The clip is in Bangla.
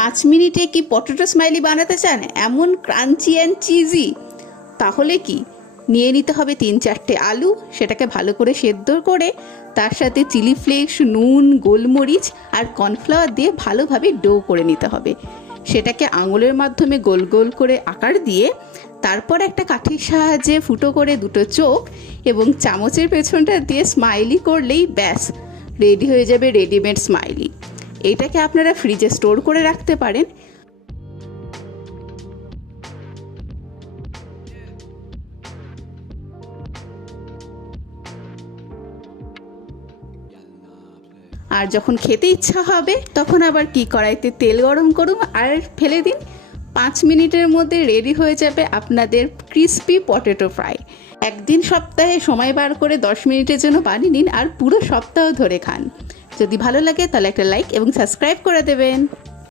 5 মিনিটে কি পটেটো স্মাইলি বানাতে চান এমন ক্রাঞ্চি অ্যান্ড চিজি? তাহলে কি নিয়ে নিতে হবে 3-4টে আলু, সেটাকে ভালো করে সেদ্ধ করে তার সাথে চিলি ফ্লেক্স, নুন, গোলমরিচ আর কর্নফ্লাওয়ার দিয়ে ভালোভাবে ডো করে নিতে হবে। সেটাকে আঙুলের মাধ্যমে গোল গোল করে আকার দিয়ে তারপর একটা কাঠির সাহায্যে ফুটো করে 2টো চোখ এবং চামচের পেছনটা দিয়ে স্মাইলি করলেই ব্যাস রেডি হয়ে যাবে রেডিমেড স্মাইলি। এটাকে আপনারা ফ্রিজে স্টোর করে রাখতে পারেন। আর যখন খেতে ইচ্ছা হবে তখন আবার কি, কড়াইতে তেল গরম করুন আর ফেলে দিন। 5 মিনিটের মধ্যে রেডি হয়ে যাবে আপনাদের ক্রিস্পি পটেটো ফ্রাই। একদিন সপ্তাহে সময় বার করে 10 মিনিটের জন্য বানিয়ে নিন আর পুরো সপ্তাহ ধরে খান। যদি ভালো লাগে তাহলে একটা লাইক এবং সাবস্ক্রাইব করে দেবেন।